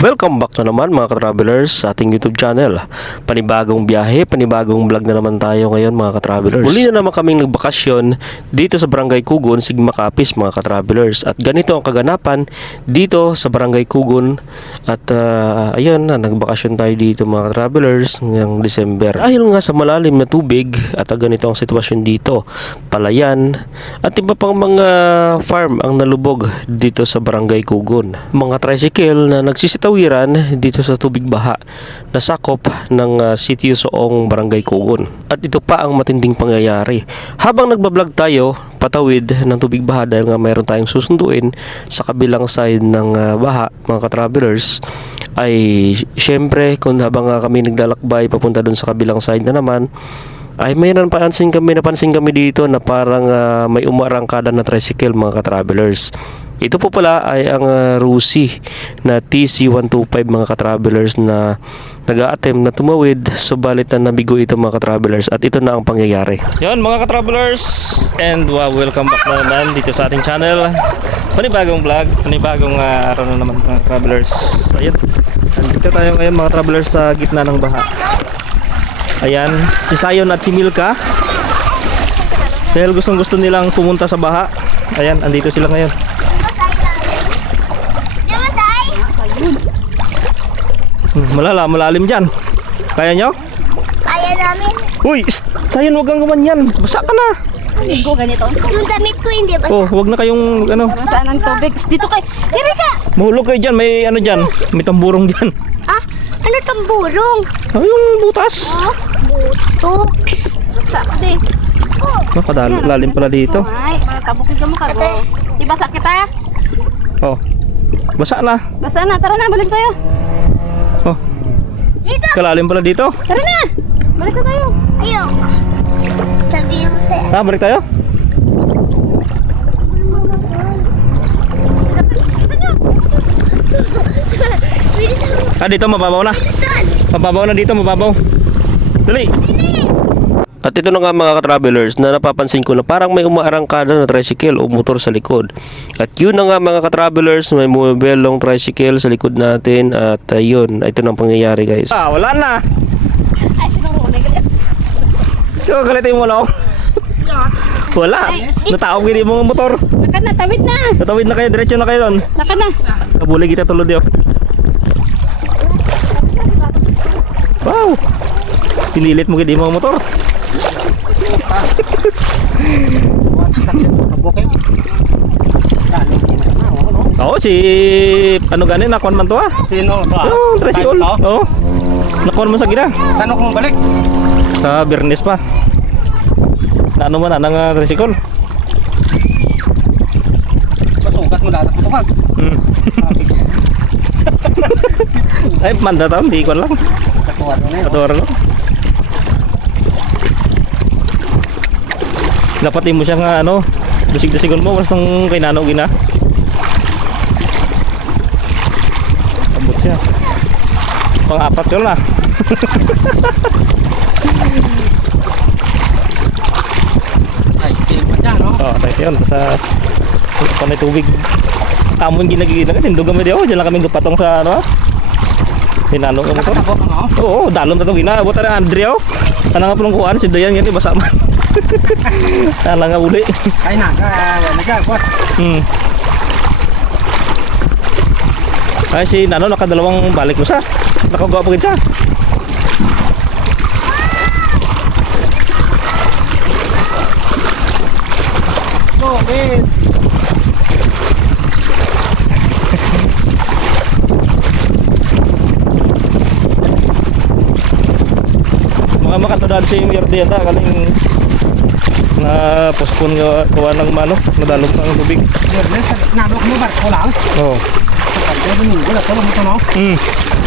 Welcome back na naman mga ka-travelers sa ating YouTube channel. Panibagong biyahe, panibagong vlog na naman tayo ngayon mga ka-travelers. Muli na naman kaming nagbakasyon dito sa Barangay Kugon, Sigma Capiz mga ka-travelers. At ganito ang kaganapan dito sa Barangay Kugon. At ayun na, nagbakasyon tayo dito mga ka-travelers ngayong December. Dahil nga sa malalim na tubig at ganito ang sitwasyon dito, palayan at iba pang mga farm ang nalubog dito sa Barangay Kugon. Mga tricycle na nagsisitawiran dito sa tubig baha na sakop ng Sitio Soong Barangay Kugon. At ito pa ang matinding pangyayari. Habang nagbablog tayo patawid ng tubig baha dahil nga mayroon tayong susunduin sa kabilang side ng baha mga ka-travelers, ay syempre kung habang kami naglalakbay papunta dun sa kabilang side na naman, ay may napansin kami dito na parang may umarangkada na tricycle mga ka-travelers. Ito po pala ay ang Rusi na TC125 mga ka-travelers na nag-a-attempt na tumawid, subalit na nabigo ito mga ka-travelers at ito na ang pangyayari. Yon mga ka-travelers, and welcome back na naman dito sa ating channel. Panibagong vlog, panibagong araw na naman mga travelers. Ayan, nandito tayo ngayon mga travelers sa gitna ng baha. Ayan, si Sayon at si Milka, dahil gusto nilang pumunta sa baha. Ayan, andito sila ngayon. Malalim dyan. Kaya nyo? Kaya namin. Uy, Sayon, huwag kang gumanyan. Basa ka na. Ligo ganito. Yung damit ko hindi ba? Oh, huwag na kayong ano. Saan ang tubig? Dito kay. Diri ka. Mahulog kayo dyan. May ano dyan. May tamburong dyan. Ah, ano tamburong? Oh, yung butas. Oh, butoks. Sakti. Lalim pala dito. Ay, tabukid ka mo ka. Diba sakit ha? Oh, basa na. Basta na, tara na, balik tayo. Oh, Dito. kalalim pala dito. Tara na. Balik na tayo. Ayok. Sabi mo sa'yo. Balik tayo. Dito mababaw na. Mababaw na dito, mababaw. Dali. At ito na nga mga ka-travelers na napapansin ko na parang may umaarangkada na tricycle o motor sa likod. At yun na nga mga ka-travelers, may mobile tricycle sa likod natin. At yun, ito na ang pangyayari guys. Wala na. Ay, siguro nagalit. Ito, galitin mo lang. Wala. Nataog hindi mga motor. Lakad na, tawid na. Natawid na kayo, diretso na kayo doon. Lakad na. Kabuli kita tulod yun. Wow. Pinilit mo gini mga motor. Oo, si ano ganin nakon man to ah. Sino to? Oh, tricycle. Oo. Nakon man sa gina. Saan ako balik? Sa Bernes pa. Na ano man nang tricycle. Masugat mo dapat ito pag. Ay, manda taon, di ko lang. Katuwar mo na yun. Katuwar lang. Dapat mo siya nga ano, dasig-dasigon mo, basta kay nano gina. Abot siya. Pang-apat yun na. Ay, tingin dyan, no? Oo, tayo yun. Basta panay tubig. Amon ginagigila ka, tindugan mo diyo. Diyan lang kami gupatong sa ano. Tinanong ko motor. Nakatabot mo, no? Oo, dalon na ito gina. Abot na Andrea. Tanang nga pulungkuhan, si Dayan yan, basa man. Tanang nga uli. Ay na, nagkakwas. Ay si Nano, nakadalawang balik mo siya. Nakagawa pa siya. Go, man. Mga makatudaan si Mirdi yata kaling na postpone gawa ng mano, nadalog pa ang tubig. Nanok mo barko lang. Oo. Sa Domingo na tulong mo to, no?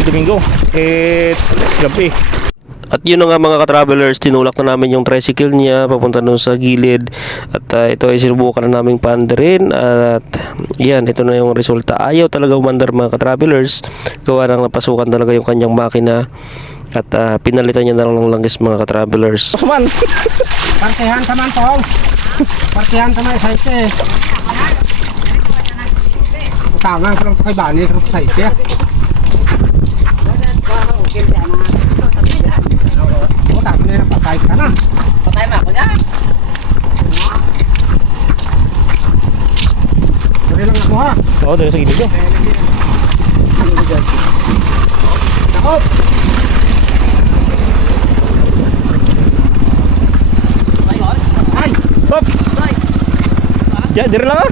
Domingo. Gabi. At yun na nga mga ka-travelers, tinulak na namin yung tricycle niya papunta doon sa gilid. At ito ay sinubukan na naming paandarin. At yan, ito na yung resulta. Ayaw talaga umandar mga ka-travelers. Gawa nang napasukan talaga yung kanyang makina. At pinalitan niya na lang ng langis mga ka-travelers. Osman! Partihan taman to. Partihan taman sa ite. Tangan ko lang kay Bani sa ite. Oo, dito sa gilid ko. Takot! Ay! Hop! Ya, dire lang ah.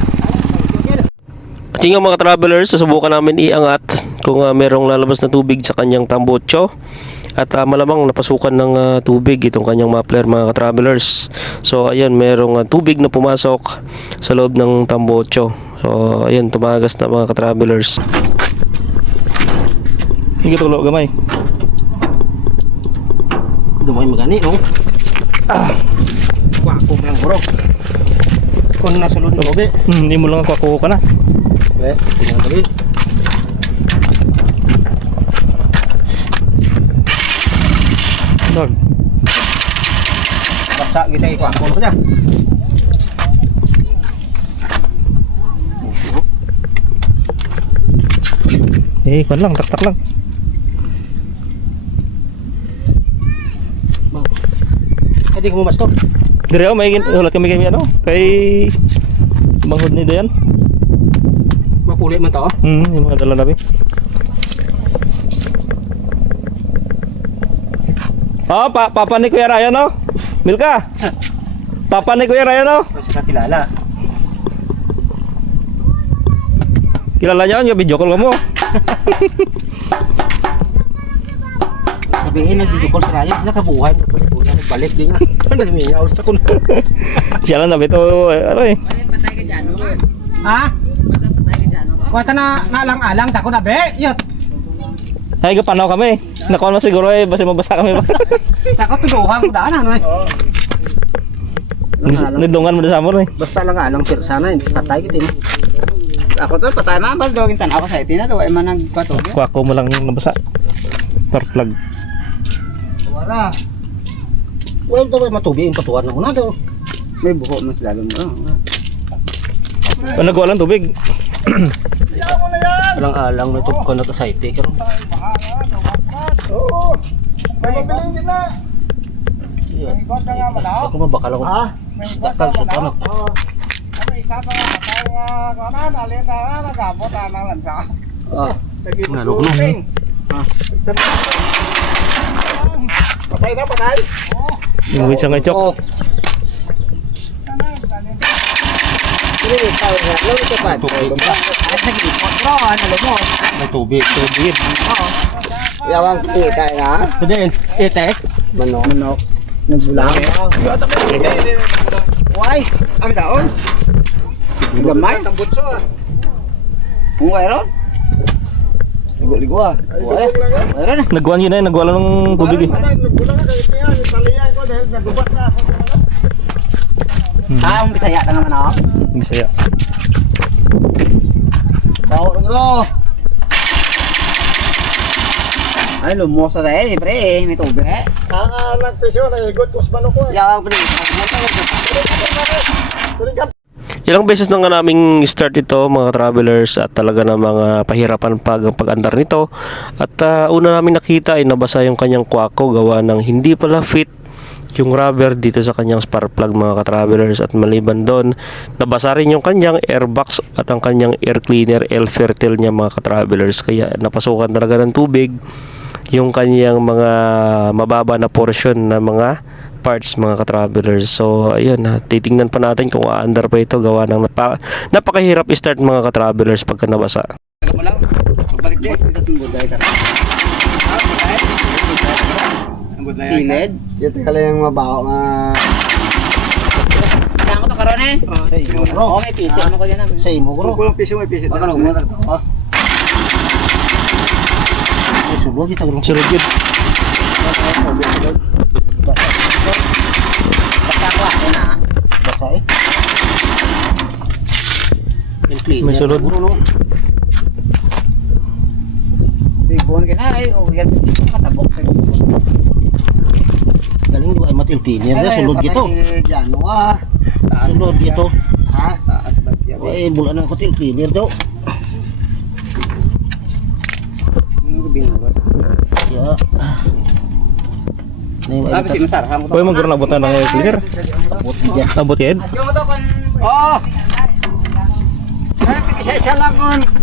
At yun nga mga travelers, susubukan namin iangat kung merong lalabas na tubig sa kanyang tambotso. At malamang napasukan ng tubig itong kanyang muffler mga travelers. So ayun, merong tubig na pumasok sa loob ng tambotso. So ayun, tumagas na mga travelers. Hindi tulo gamay. Dumay magani, no? Wako mo lang bro. Kung nasulod mo, be. Hindi mo lang kwakuha ka na. Be, tingnan tabi. Dog. Basa kita ikwako mo niya. Kwan lang, tak-tak lang. Hindi ko mo masto. Dire ako, may ulat kami ano? Kay banghod ni Dayan. Makulit man to. Yung mga dala namin. Oh, papa ni Kuya Ryan, no? Milka! Papa ni Kuya Ryan, no? Kasi kakilala. Kilala niya yung video call mo. Sabihin, nag-video call sa Ryan. Nakabuhay mo. Nagbalik din nga. Nagmingaw sa kun. Siya lang nabi ito, ano eh. Ha? Wata na nalang-alang. Dako na, be. Yot. Ay, kapanaw kami. Nakuha mo siguro eh, basta mabasa kami ba? Dako tuduhan mo daan, ano eh. Nagdungan mo na sa amor eh. Basta lang-alang pirsa na. Hindi patay kita mo. Ako to patay man bal dogin tan ako sa itina to ay man nagkato. Kwako mo lang yung nabasa. Per plug. Wala. Well, daw ay matubig yung patuwan na ko na daw. May buho mas lalo mo. Ano nagawa lang tubig? Alang-alang na ito ko nakasaite. Karoon. Oo. May mabiling din na. Ako mabakal ako. Dakal sa tanok. Ngano ko na. Patay na, patay. Yung isang ngaychok. Ini tahu enggak lo cepat. Ay sa gilipot bro, ano mo? May tubig. Tubig. Ya bang kita ya. Tudin. Ete. Manok. Manok. Nagbulang. Why? Ami taon. Gamay. Tambutso ah. Kung mayroon. Ligo-ligo ah. Mayroon na. Nagwan yun eh, nagwan lang ng tubig eh. Nagbulang ka kay Pia. Italian ko dahil nagubas na ako. Ah, ang Bisaya ta naman ako. Bisaya. Bawo bro. Ay, lumos na tayo, pre. May tubig. Nagpresyo na igot ko sa manok ko. Yawang pre. Ilang beses na nga naming start ito mga travelers at talaga na mga pahirapan ang pag-andar nito. At una namin nakita ay nabasa yung kanyang kwako gawa ng hindi pala fit yung rubber dito sa kanyang spark plug mga ka-travelers, at maliban doon nabasa rin yung kanyang airbox at ang kanyang air cleaner L-Fertile niya mga ka-travelers, kaya napasukan talaga ng tubig yung kanyang mga mababa na portion na mga parts mga ka-travelers. So ayun, titingnan pa natin kung aandar pa ito gawa ng napakahirap i-start mga ka-travelers pagka nabasa. Mo lang. Balik din. Ito tumbuday ka. Tilid. Ito kala yung mabaho nga. Saan ko to karon eh? Sa imo bro. Oo, may PC. Ano ko yan namin? Sa imo bro. Kulang PC, may PC. Baka nung mga to. Ay subo kita bro. Surod yun. Basta ko ako na. Basa eh. Yung cleaner. May sulod. Bro, no? Bibon ka na. Ay, yan. Katabok sa Galing do ay matil cleaner na sulod gito. Diyan, wah. Sulod gito. Ha? Taas ba diyan? Eh bulan ang kotil cleaner daw. Ano binuro? Ya. Ah, kasi masarham ko. Pwede mong gano'n abutan ng air cleaner. Tapos bigyan. Abot yan. Oh. isa-isa lang kun.